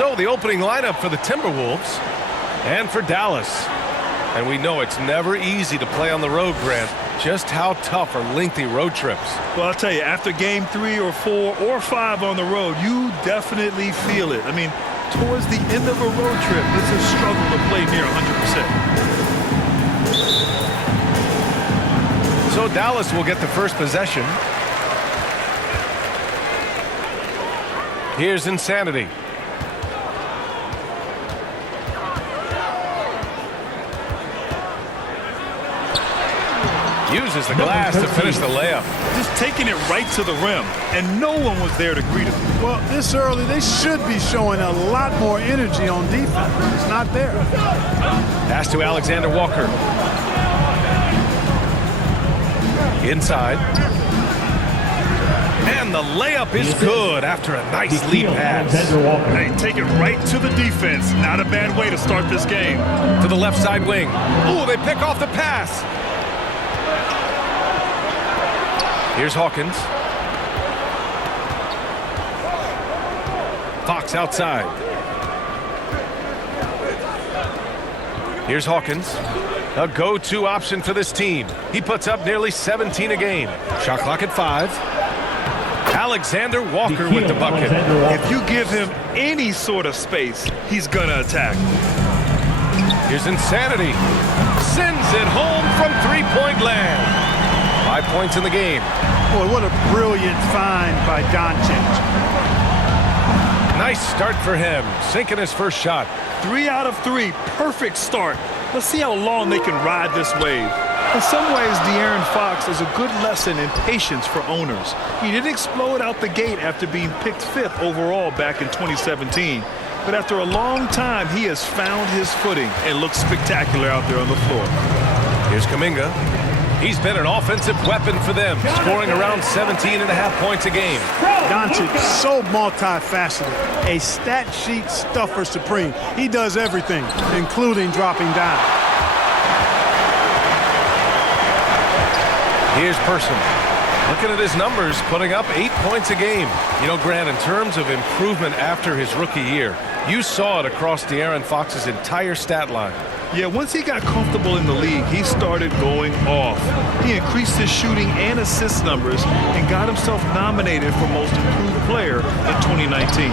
So the opening lineup for the Timberwolves and for Dallas. And we know it's never easy to play on the road, Grant. Just how tough are lengthy road trips? Well, I'll tell you, after game 3 or 4 or 5 on the road, you definitely feel it. I mean, towards the end of a road trip, it's a struggle to play near 100%. So Dallas will get the first possession. Here's Insanity. Uses the glass to finish the layup. Just taking it right to the rim, and no one was there to greet him. Well, this early, they should be showing a lot more energy on defense. It's not there. Pass to Alexander Walker. Inside. And the layup is good after a nice lead pass. Hey, take it right to the defense. Not a bad way to start this game. To the left side wing. Ooh, they pick off the pass. Here's Hawkins. Fox outside. Here's Hawkins. A go-to option for this team. He puts up nearly 17 a game. Shot clock at 5. Alexander Walker with the bucket. If you give him any sort of space, he's gonna attack. Here's Insanity. Sends it home from three-point land. 5 points in the game. Boy, what a brilliant find by Doncic. Nice start for him, sinking his first shot. 3 out of 3, perfect start. Let's see how long they can ride this wave. In some ways, De'Aaron Fox is a good lesson in patience for owners. He didn't explode out the gate after being picked 5th overall back in 2017. But after a long time, he has found his footing and looks spectacular out there on the floor. Here's Kuminga. He's been an offensive weapon for them, scoring around 17.5 points a game. Doncic, so multifaceted, a stat sheet stuffer supreme. He does everything, including dropping down. Here's Person. Looking at his numbers, putting up 8 points a game. You know, Grant, in terms of improvement after his rookie year, you saw it across De'Aaron Fox's entire stat line. Yeah, once he got comfortable in the league, he started going off. He increased his shooting and assist numbers and got himself nominated for Most Improved Player in 2019.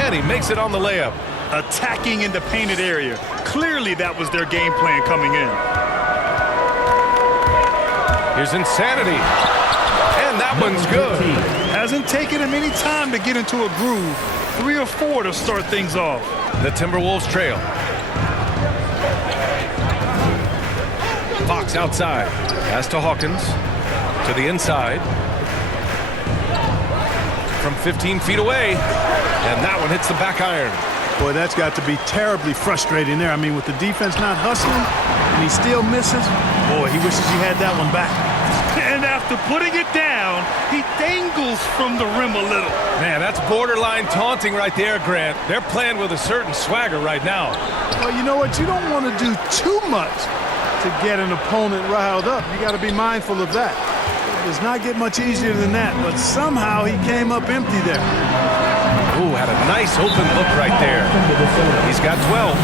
And he makes it on the layup. Attacking in the painted area. Clearly that was their game plan coming in. Here's Insanity. And that one's good. Hasn't taken him any time to get into a groove. 3 or 4 to start things off. The Timberwolves trail. Fox outside. Pass to Hawkins. To the inside. From 15 feet away. And that one hits the back iron. Boy, that's got to be terribly frustrating there. I mean, with the defense not hustling, and he still misses, boy, he wishes he had that one back. And after putting it down, he dangles from the rim a little. Man, that's borderline taunting right there, Grant. They're playing with a certain swagger right now. Well, you know what? You don't want to do too much to get an opponent riled up. You got to be mindful of that. It does not get much easier than that, but somehow he came up empty there. Ooh, had a nice open look right there. He's got 12.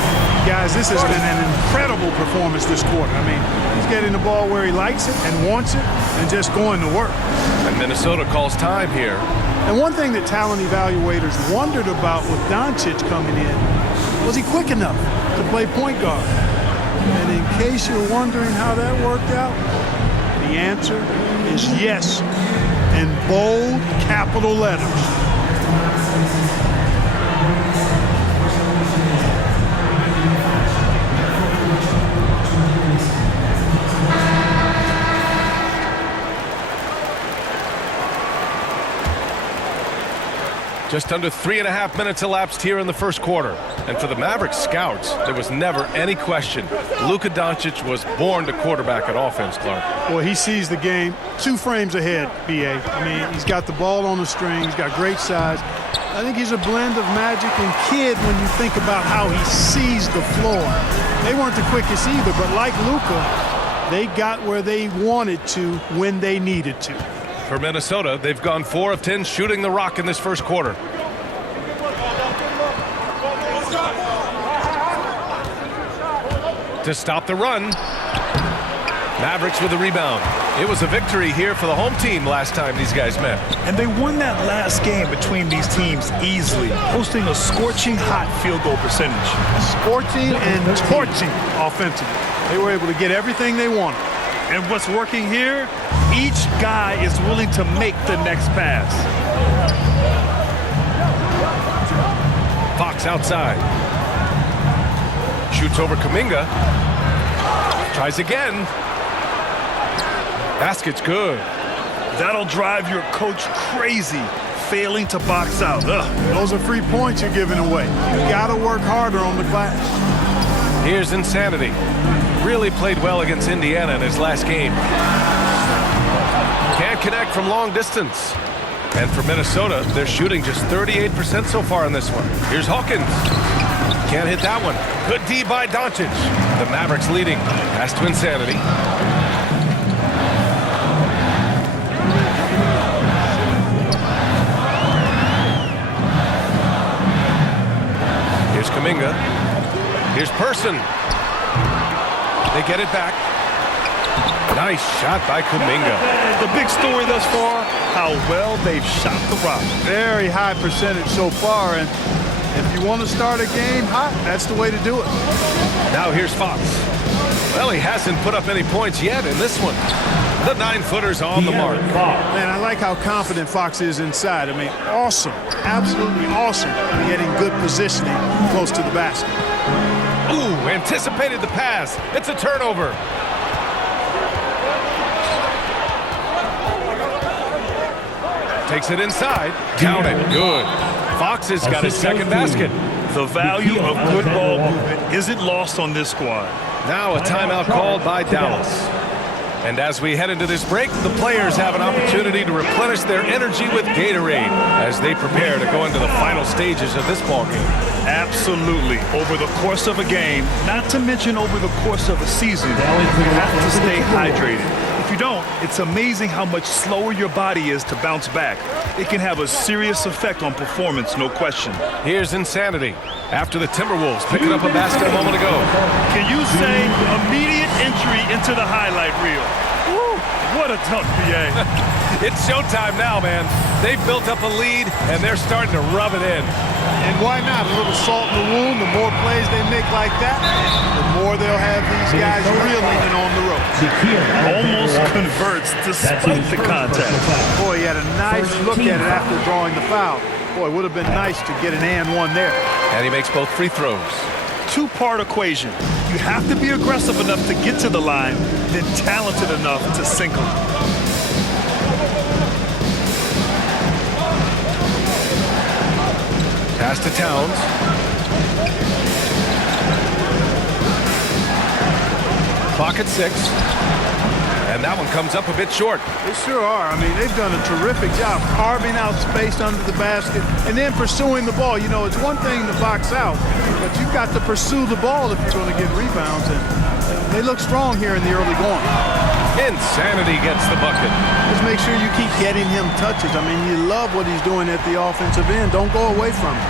Guys, this has been an incredible performance this quarter. I mean, he's getting the ball where he likes it and wants it and just going to work. And Minnesota calls time here. And one thing that talent evaluators wondered about with Doncic coming in, was he quick enough to play point guard? And in case you're wondering how that worked out, the answer is yes, in bold capital letters. Just under 3.5 minutes elapsed here in the first quarter. And for the Mavericks scouts, there was never any question. Luka Doncic was born to quarterback at offense, Clark. Boy, he sees the game 2 frames ahead, B.A. I mean, he's got the ball on the string. He's got great size. I think he's a blend of magic and kid when you think about how he sees the floor. They weren't the quickest either, but like Luka, they got where they wanted to when they needed to. For Minnesota, they've gone 4 of 10 shooting the rock in this first quarter. to stop the run. Mavericks with the rebound. It was a victory here for the home team last time these guys met. And they won that last game between these teams easily, posting a scorching hot field goal percentage. Scorching and torching offensively. They were able to get everything they wanted. And what's working here, each guy is willing to make the next pass. Fox outside. Shoots over Kuminga. Tries again. Basket's good. That'll drive your coach crazy, failing to box out. Ugh. Those are free points you're giving away. You got to work harder on the glass. Here's Insanity. Really played well against Indiana in his last game. Can't connect from long distance. And for Minnesota, they're shooting just 38% so far in this one. Here's Hawkins. Can't hit that one. Good D by Doncic. The Mavericks leading. Pass to Insanity. Here's Kuminga. Here's Person. They get it back. Nice shot by Kuminga. The big story thus far, how well they've shot the rock. Very high percentage so far, and if you want to start a game hot, that's the way to do it. Now here's Fox. Well, he hasn't put up any points yet in this one. The 9-footer's on the mark. Man, I like how confident Fox is inside. I mean, awesome, absolutely awesome getting good positioning close to the basket. Ooh, anticipated the pass. It's a turnover. Takes it inside. Count it. Good. Fox has got his second basket. The value of good ball movement isn't lost on this squad. Now a timeout called by Dallas. And as we head into this break, the players have an opportunity to replenish their energy with Gatorade as they prepare to go into the final stages of this ballgame. Absolutely. Over the course of a game, not to mention over the course of a season, you have to stay hydrated. If you don't, it's amazing how much slower your body is to bounce back. It can have a serious effect on performance, no question. Here's Insanity. After the Timberwolves picking up a basket a moment ago. Can you say immediate entry into the highlight reel? Woo, what a dunk, BA. It's showtime now, man. They've built up a lead, and they're starting to rub it in. And why not? A little salt in the wound. The more plays they make like that, the more they'll have these guys reeling and on the ropes. Almost converts despite the contact. Boy, he had a nice look at it after drawing the foul. Boy, it would have been nice to get an and one there. And he makes both free throws. Two-part equation. You have to be aggressive enough to get to the line, then talented enough to sink them. Pass to Towns. Clock at 6. And that one comes up a bit short. They sure are. I mean, they've done a terrific job carving out space under the basket and then pursuing the ball. You know, it's one thing to box out, but you've got to pursue the ball if you're going to get rebounds. And they look strong here in the early going. Insanity gets the bucket. Just make sure you keep getting him touches. I mean, you love what he's doing at the offensive end. Don't go away from him.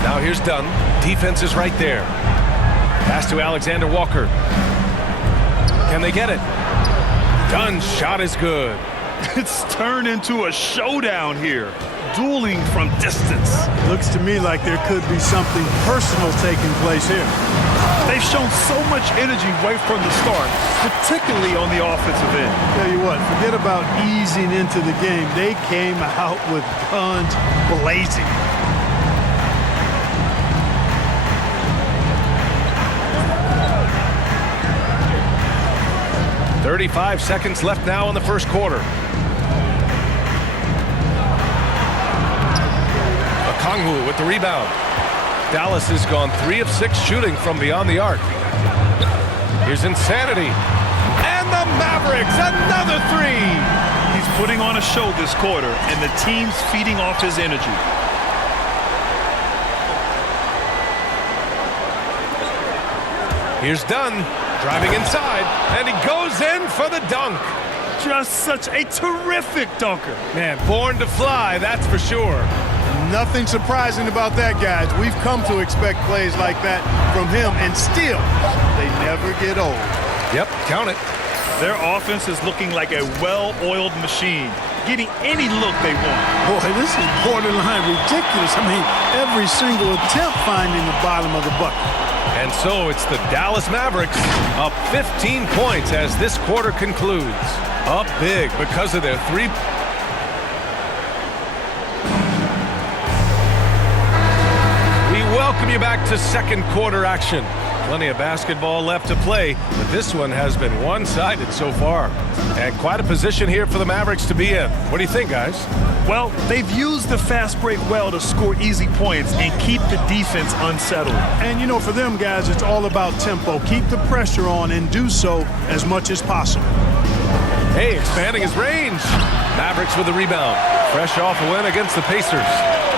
Now here's Dunn. Defense is right there. Pass to Alexander Walker. Can they get it? Dunn's shot is good. It's turned into a showdown here. Dueling from distance. Looks to me like there could be something personal taking place here. They've shown so much energy right from the start, particularly on the offensive end. Tell you what, forget about easing into the game. They came out with guns blazing. "35 seconds left now in the first quarter. Okongwu with the rebound. Dallas has gone 3 of 6 shooting from beyond the arc. Here's Insanity. And the Mavericks, another 3. He's putting on a show this quarter, and the team's feeding off his energy. Here's Dunn, driving inside, and he goes in for the dunk. Just such a terrific dunker. Man, born to fly, that's for sure. Nothing surprising about that, guys. We've come to expect plays like that from him, and still, they never get old. Yep, count it. Their offense is looking like a well-oiled machine, getting any look they want. Boy, this is borderline ridiculous. I mean, every single attempt finding the bottom of the bucket. And so it's the Dallas Mavericks up 15 points as this quarter concludes. Up big because of their three. We welcome you back to second quarter action. Plenty of basketball left to play, but this one has been one-sided so far. And quite a position here for the Mavericks to be in. What do you think, guys? Well, they've used the fast break well to score easy points and keep the defense unsettled. And, you know, for them, guys, it's all about tempo. Keep the pressure on and do so as much as possible. Hey, expanding his range. Mavericks with the rebound. Fresh off a win against the Pacers.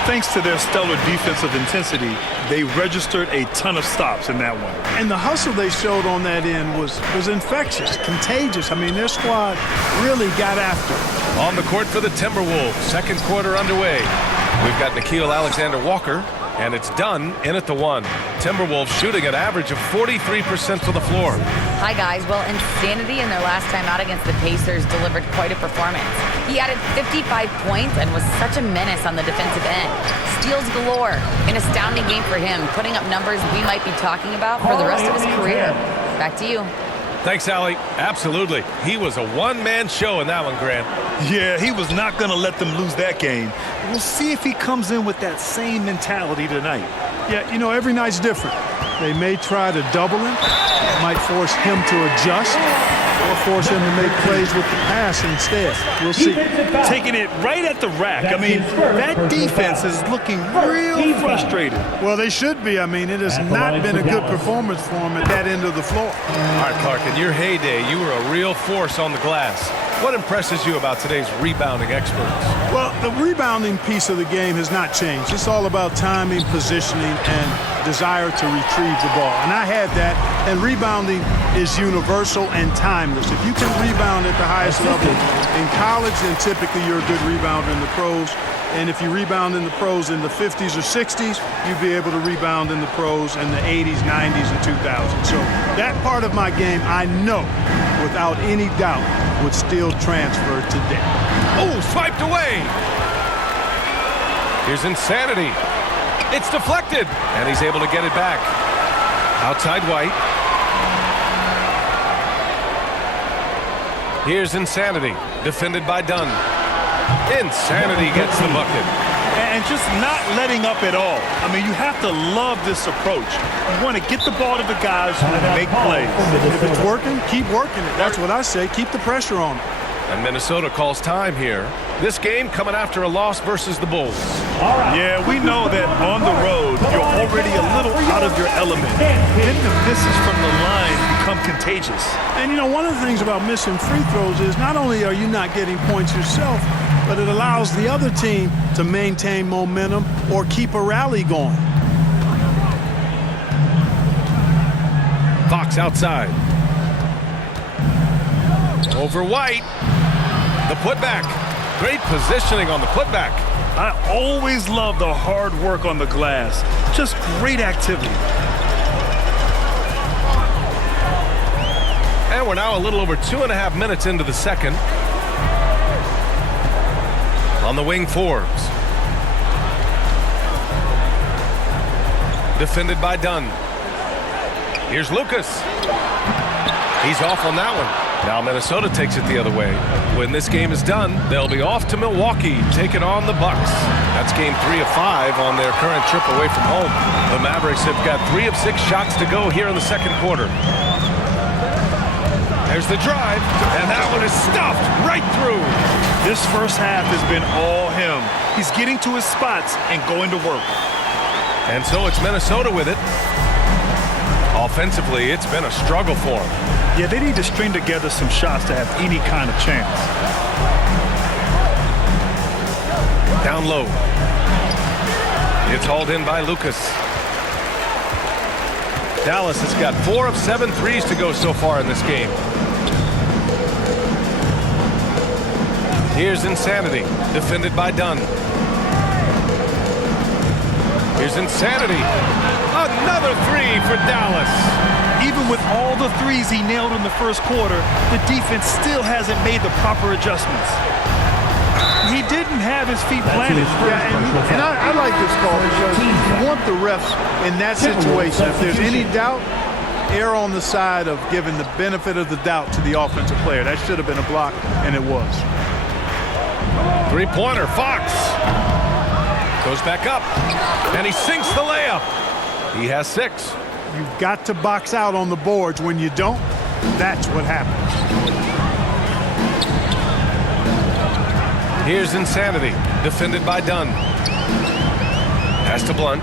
Thanks to their stellar defensive intensity, they registered a ton of stops in that one. And the hustle they showed on that end was infectious, contagious. I mean, their squad really got after it. On the court for the Timberwolves. Second quarter underway. We've got Nickeil Alexander-Walker, and it's done in at the one. Timberwolves shooting an average of 43% to the floor. Hi, guys. Well, Insanity in their last time out against the Pacers delivered quite a performance. He added 55 points and was such a menace on the defensive end. Steals galore. An astounding game for him, putting up numbers we might be talking about for the rest of his career. Back to you. Thanks, Allie. Absolutely. He was a one-man show in that one, Grant. Yeah, he was not going to let them lose that game. We'll see if he comes in with that same mentality tonight. Yeah, you know, every night's different. They may try to double him, might force him to adjust, or force him to make plays with the pass instead. We'll see. Taking it right at the rack. I mean, that defense is looking real frustrated. Well, they should be. I mean, it has not been a good performance for him at that end of the floor. All right, Clark, in your heyday, you were a real force on the glass. What impresses you about today's rebounding experts? Well, the rebounding piece of the game has not changed. It's all about timing, positioning, and desire to retrieve the ball. And I had that, and rebounding is universal and timeless. If you can rebound at the highest level in college, then typically you're a good rebounder in the pros. And if you rebound in the pros in the 50s or 60s, you'd be able to rebound in the pros in the 80s, 90s, and 2000s. So that part of my game, I know, without any doubt, would still transfer today. Oh, swiped away. Here's Insanity. It's deflected, and he's able to get it back. Outside White. Here's Insanity, defended by Dunn. Insanity gets the bucket. And just not letting up at all. I mean, you have to love this approach. You want to get the ball to the guys who make plays. If it's working, keep working it. That's what I say. Keep the pressure on it. And Minnesota calls time here. This game coming after a loss versus the Bulls. Yeah, we know that on the road, you're already a little out of your element. Then the misses from the line become contagious. And, you know, one of the things about missing free throws is not only are you not getting points yourself, but it allows the other team to maintain momentum or keep a rally going. Fox outside. Over White. The putback. Great positioning on the putback. I always love the hard work on the glass. Just great activity. And we're now a little over 2.5 minutes into the second. On the wing, Forbes. Defended by Dunn. Here's Lucas. He's off on that one. Now Minnesota takes it the other way. When this game is done, they'll be off to Milwaukee, taking on the Bucks. That's game 3 of 5 on their current trip away from home. The Mavericks have got 3 of 6 shots to go here in the second quarter. There's the drive, and that one is stuffed right through. This first half has been all him. He's getting to his spots and going to work. And so it's Minnesota with it. Offensively, it's been a struggle for him. Yeah, they need to string together some shots to have any kind of chance. Down low. It's hauled in by Lucas. Dallas has got 4 of 7 threes to go so far in this game. Here's Insanity, defended by Dunn. Here's Insanity. Another three for Dallas. Even with all the threes he nailed in the first quarter, the defense still hasn't made the proper adjustments. He didn't have his feet planted. Yeah, and I like this call because you want the refs in that situation. If there's any doubt, err on the side of giving the benefit of the doubt to the offensive player. That should have been a block, and it was. Three-pointer, Fox. Goes back up, and he sinks the layup. He has 6. You've got to box out on the boards. When you don't, that's what happens. Here's Insanity, defended by Dunn. Pass to Blunt.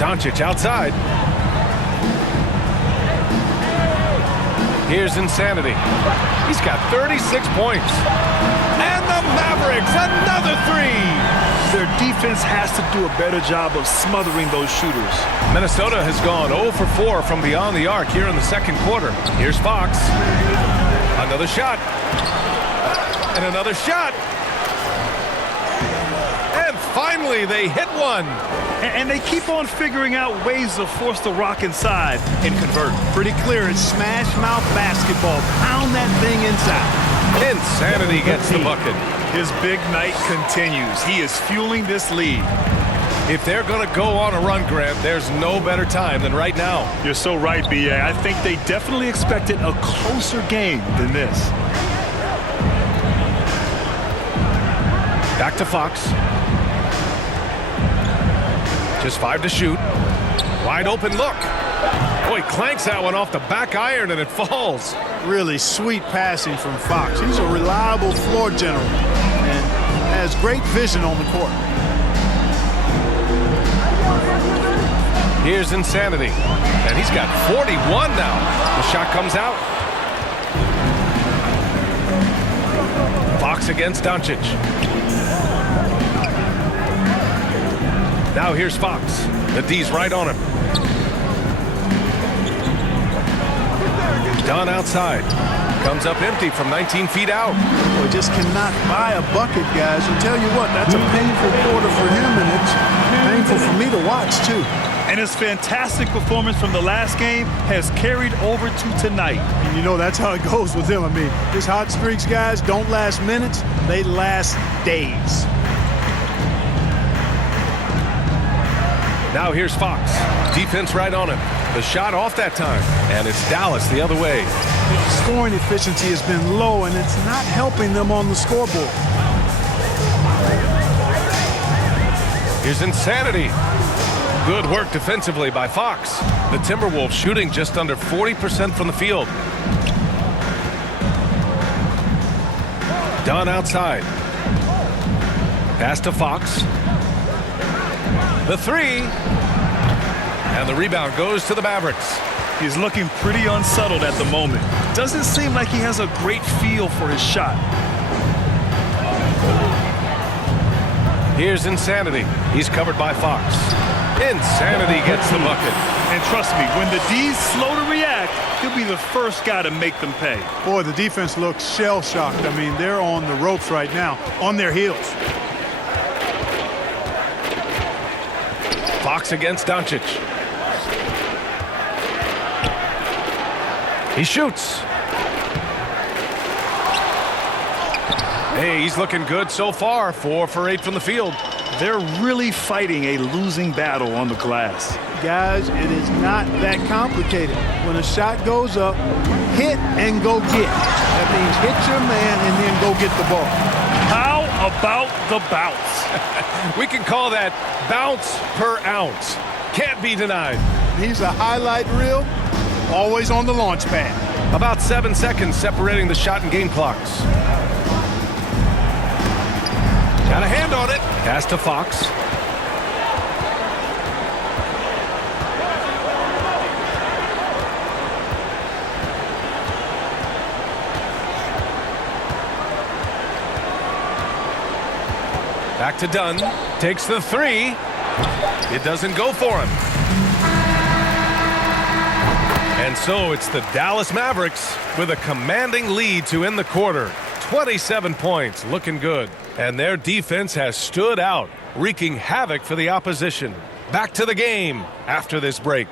Doncic outside. Here's Insanity. He's got 36 points. And the Mavericks, another three. Their defense has to do a better job of smothering those shooters. Minnesota has gone 0 for 4 from beyond the arc here in the second quarter. Here's Fox. Another shot. And another shot. And finally, they hit one. And they keep on figuring out ways to force the rock inside and convert. Pretty clear. It's smash mouth basketball. Pound that thing inside. Insanity gets the bucket. His big night continues. He is fueling this lead. If they're going to go on a run, Grant, there's no better time than right now. You're so right, B.A. I think they definitely expected a closer game than this. Back to Fox. Just 5 to shoot. Wide open look. Boy, clanks that one off the back iron and it falls. Really sweet passing from Fox. He's a reliable floor general and has great vision on the court. Here's Insanity. And he's got 41 now. The shot comes out. Fox against Doncic. Now here's Fox. The D's right on him. Dunn outside. Comes up empty from 19 feet out. Boy, just cannot buy a bucket, guys. I'll tell you what, that's a painful quarter for him, and it's painful for me to watch, too. And his fantastic performance from the last game has carried over to tonight. And you know that's how it goes with him. I mean, his hot streaks, guys, don't last minutes. They last days. Now here's Fox. Defense right on him. The shot off that time. And it's Dallas the other way. Scoring efficiency has been low, and it's not helping them on the scoreboard. Here's Insanity. Good work defensively by Fox. The Timberwolves shooting just under 40% from the field. Dunn outside. Pass to Fox. The three. And the rebound goes to the Mavericks. He's looking pretty unsettled at the moment. Doesn't seem like he has a great feel for his shot. Here's Insanity. He's covered by Fox. Insanity gets the bucket. And trust me, when the D's slow to react, he'll be the first guy to make them pay. Boy, the defense looks shell-shocked. I mean, they're on the ropes right now, on their heels. Fox against Doncic. He shoots. Hey, he's looking good so far. 4 for 8 from the field. They're really fighting a losing battle on the glass. Guys, it is not that complicated. When a shot goes up, hit and go get. That means hit your man and then go get the ball. How about the bounce? We can call that bounce per ounce. Can't be denied. He's a highlight reel, always on the launch pad. About 7 seconds separating the shot and game clocks. Got a hand on it. Pass to Fox. Back to Dunn. Takes the three. It doesn't go for him. And so it's the Dallas Mavericks with a commanding lead to end the quarter. 27 points. Looking good. And their defense has stood out, wreaking havoc for the opposition. Back to the game after this break.